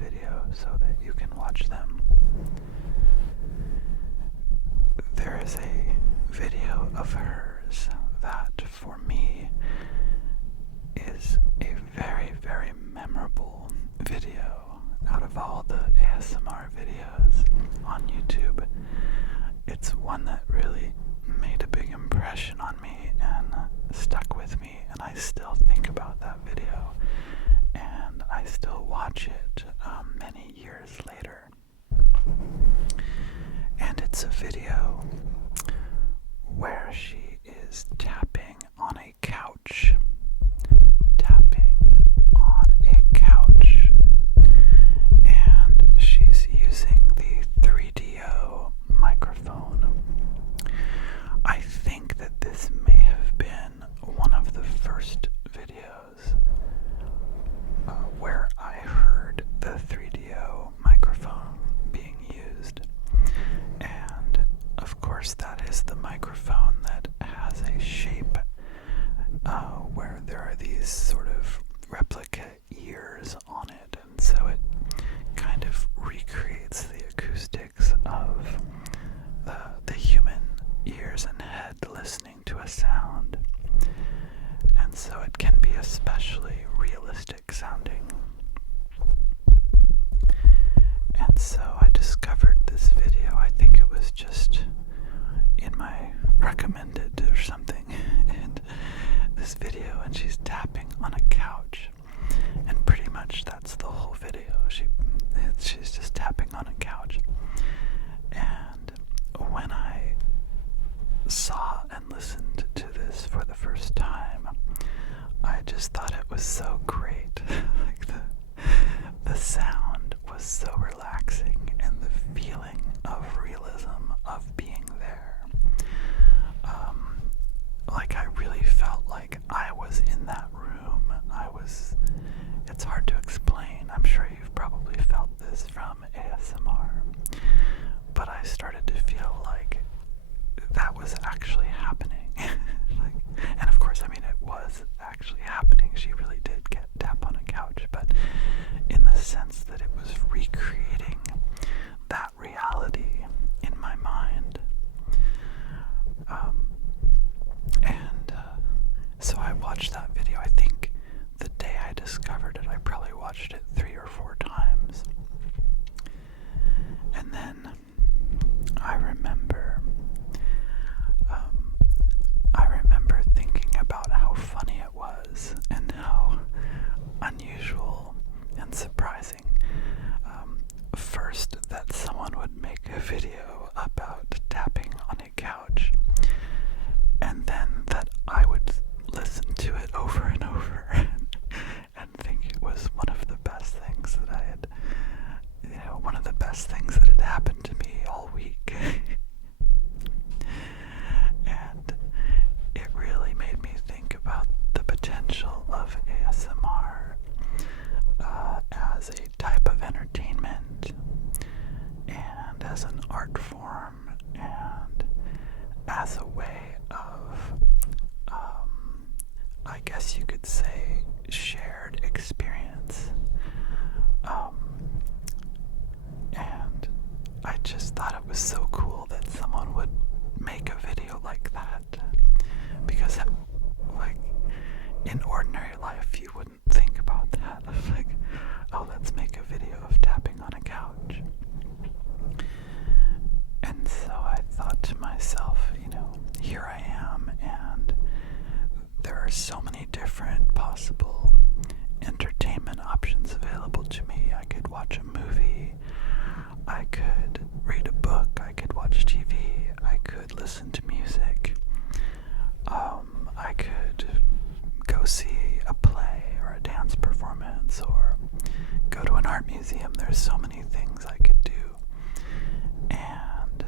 video so that you can watch them. There is a video of hers that, for me, is a very, very memorable video. Out of all the ASMR videos on YouTube, it's one that really made a big impression on me and stuck with me, and I still think about that video, and I still watch it many years later. And it's a video where she is tapping on a couch. And she's using the 3DO microphone. I think that this may have been one of the first videos where I heard the 3DO microphone being used. And of course, that is the microphone that has a shape where there are these sort of replica ears on it, and so it kind of recreates the acoustics of the human ears and head listening to a sound, and so it can be especially realistic sounding. And so I discovered this video. I think it was just in my recommended or something, and this video, and she's tapping on a couch, and pretty much that's the whole video. She's just tapping on a couch. And when I saw and listened to this for the first time, I just thought it was so great. Like the sound was so relaxing, and the feeling of realism of being there. Like I really felt like I was in that room. It's hard to explain. I'm sure you've probably felt this from ASMR. But I started to feel like that was actually happening. And of course, I mean, it was actually happening. She really did get tapped on a couch, but in the sense that it was recreating that reality in my mind. So I watched that video. I think the day I discovered it, I probably watched it 3 or 4 times. And then I remember thinking about how funny it was and how unusual and surprising. First, that someone would make a video about tapping on a couch, and then that I would listen to it over and over and think it was one of the best things that I had, one of the best things that had happened to me all week. And it really made me think about the potential of ASMR as a type of entertainment and as an art form and as a way of, I guess you could say, shared experience. And I just thought it was so cool that someone would make a video like that, because like in ordinary life you wouldn't think about that, of like, oh, let's make a video of tapping on a couch. And so I thought to myself, here I am, and there are so many different possible entertainment options available to me. I could watch a movie, I could read a book, I could watch TV, I could listen to music, I could go see a play or a dance performance or go to an art museum. There's so many things I could do. And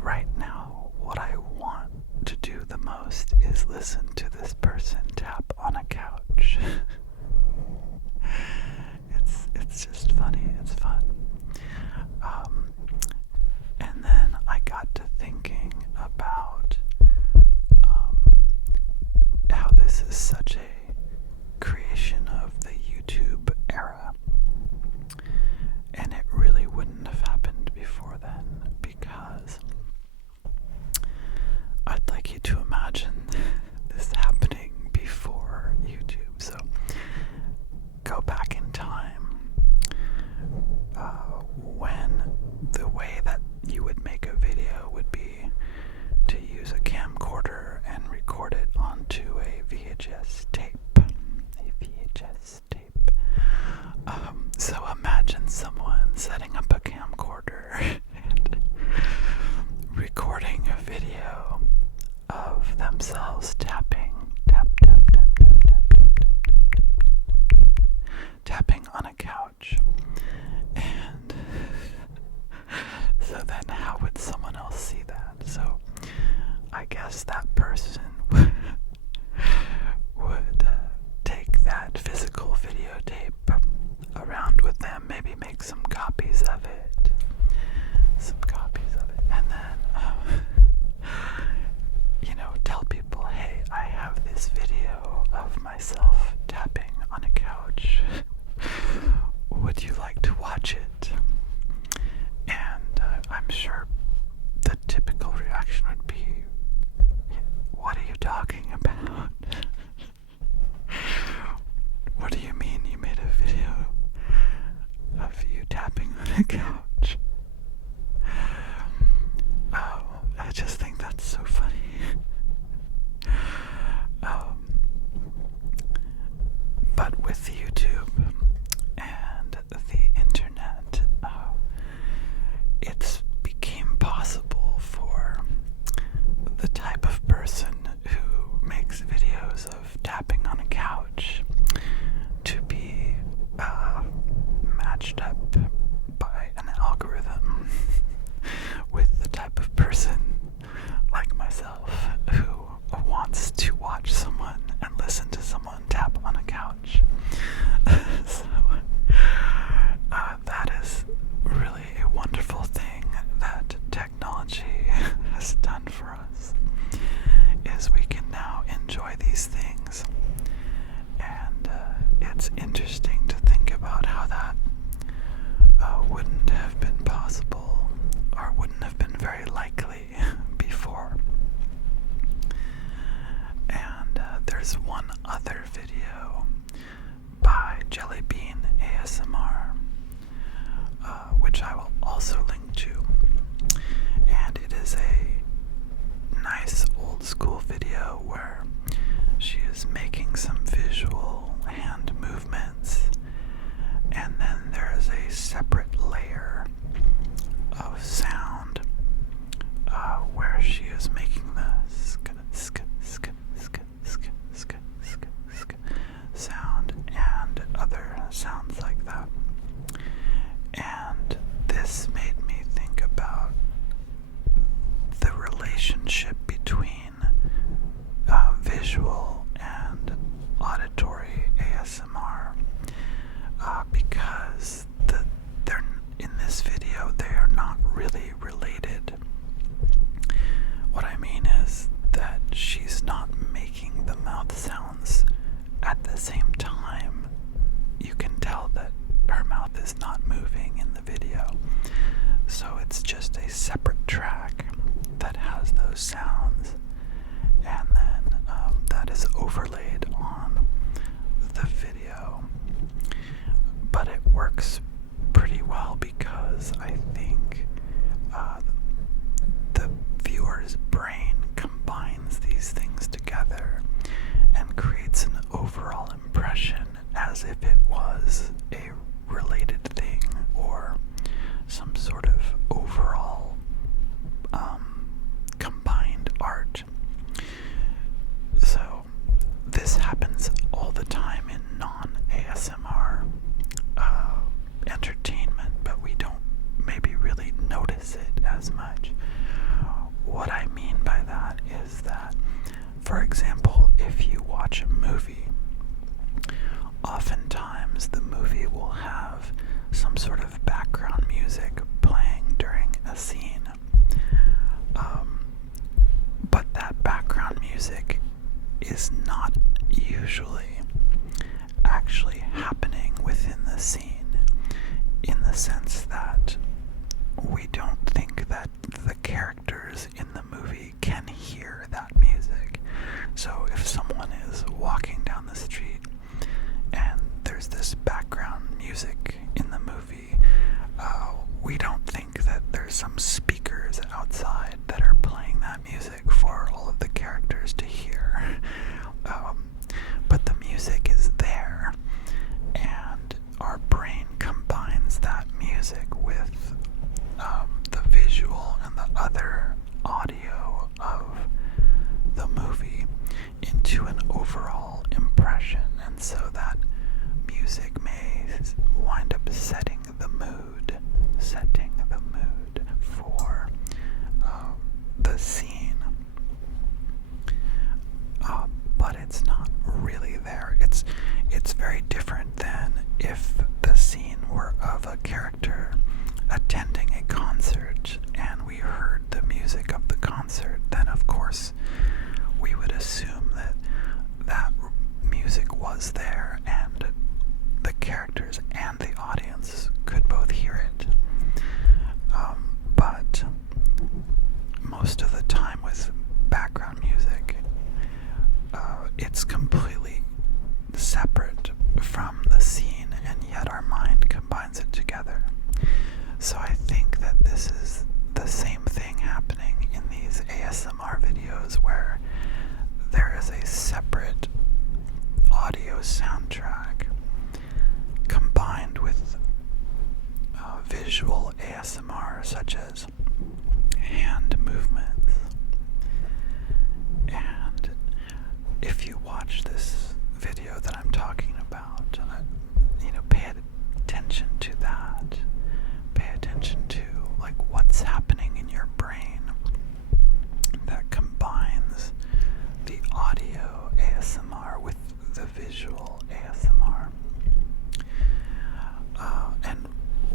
right now, what I want to do the most is listen to this person tap on a couch. It's just funny. It's fun. And then I got to thinking about I'd like you to imagine this happening before YouTube. So go back in time when the way that you would make a video would be to use a camcorder and record it onto a VHS tape. So imagine someone setting up a camcorder and recording a video of themselves tapping, tapping on a couch. And so then how would someone else see that? So I guess that person would take that physical videotape around with them, maybe make some copies of it, and then, tell people, hey, I have this video of myself tapping on a couch. Would you like to watch it? And I'm sure the typical reaction would be, what are you talking about? What do you mean you made a video of you tapping on a couch? Oh, I just think that's so funny. But with YouTube and the internet, it's became possible for the type of person who makes videos of tapping on a couch to be matched up by an algorithm with the type of person like myself who wants to watch someone and listen to someone tap on a couch. So that is really a wonderful thing that technology has done for us, is we can now enjoy these things. And it's interesting to think about how that wouldn't have been possible, or wouldn't have been very likely before. And there's one other video by Jellybean ASMR, which I will also link to. And it is a nice old school video where she is making some visual hand movements, and then there is a separate layer of sound where she is making the sound and other sounds like that. And this made me think about the relationship between visual and auditory ASMR, because they're in this video, they are not really related. What I mean is that she's not making the mouth sounds at the same time. You can tell that her mouth is not moving in the video. So it's just a separate track that has those sounds, and then that is overlaid on the video. But it works pretty well because I think the viewer's brain combines these things together and creates an overall impression as if it was a related thing, or some sort of overall combined art. So this happens all the time in non-ASMR entertainment, but we don't maybe really notice it as much. What I mean by that is that, for example, if you watch a movie, oftentimes the movie will have some sort of background music playing during a scene. But that background music is not usually actually happening within the scene, in the sense that we don't think that the characters in the movie can hear videos where there is a separate audio soundtrack combined with visual ASMR, such as hand movements. And if you watch this video that I'm talking about, pay attention to that. Pay attention to what's happening in your brain that combines the audio ASMR with the visual ASMR. And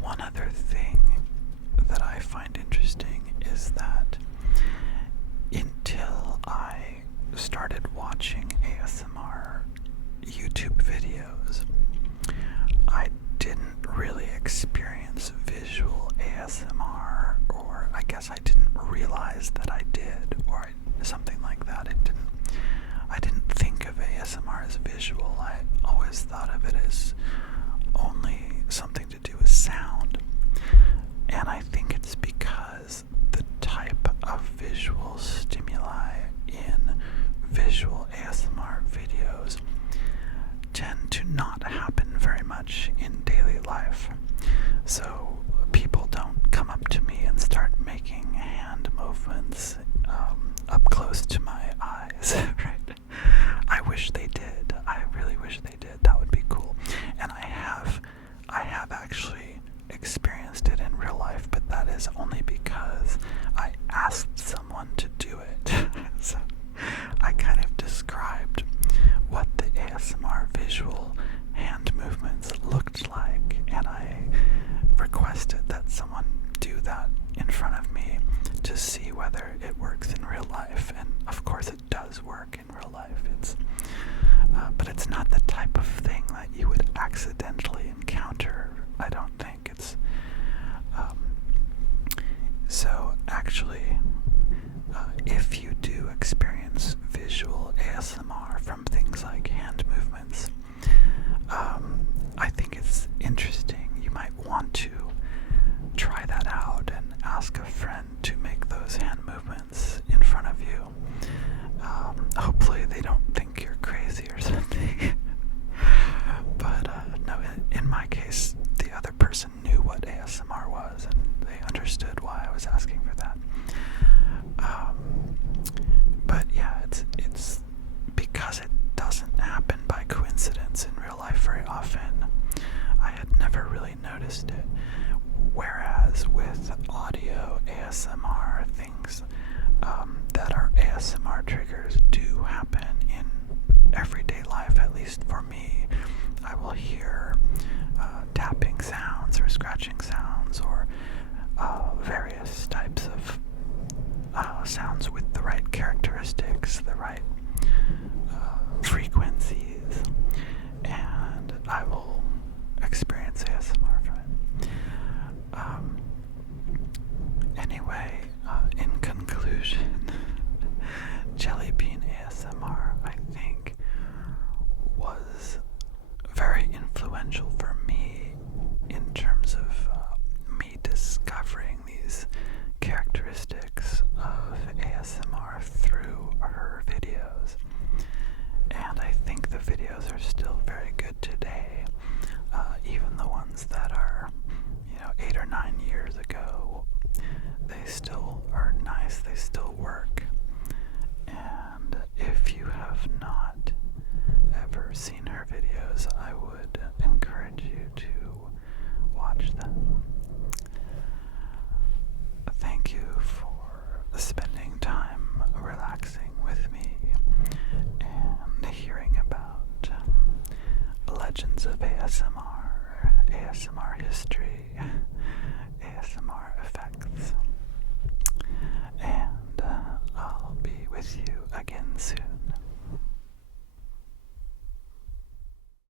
one other thing that I find interesting is that until I started watching ASMR YouTube videos, I didn't really experience visual ASMR, or I guess I didn't realize that I did, or something like that. I didn't think of ASMR as visual. I always thought of it as only something to do with sound. And I think it's because the type of visual stimuli in visual ASMR videos tend to not happen very much in daily life. So people don't come up to me and start making hand movements up close to my eyes, right? I wish they did. I really wish they did. That would be cool. And I have actually experienced it in real life, but that is only because I asked someone to do it. So I kind of described what the ASMR visual hand movements looked like, and I requested that someone do that in front of me to see whether it works in real life. And of course it does work in real life. But it's not the type of thing that you would accidentally encounter, I don't think. So actually, if you do experience visual ASMR from things like hand movements, I think it's interesting. You might want to try that out and ask a friend to make those hand movements in front of you. Hopefully they don't think you're crazy or something. But no, in my case, the other person knew what ASMR was, and they understood why I was asking for that. But yeah, it's because it doesn't happen by coincidence in real life very often. I had never really noticed it. Whereas with audio ASMR, things that are ASMR triggers do happen in everyday life, at least for me. I will hear tapping sounds or scratching sounds, or various types of sounds with the right characteristics, the right frequencies, and I will experience ASMR from it. Anyway, in conclusion, Jellybean ASMR, I think, was very influential for me in terms of me discovering these characteristics of ASMR through her videos. And I think the videos are still very good today, even the ones that are 8 or 9 years ago. They still are nice, they still work. And if you have not ever seen her videos, I would encourage you to watch them. Thank you for spending time relaxing with me and hearing about legends of ASMR, ASMR history, ASMR effects.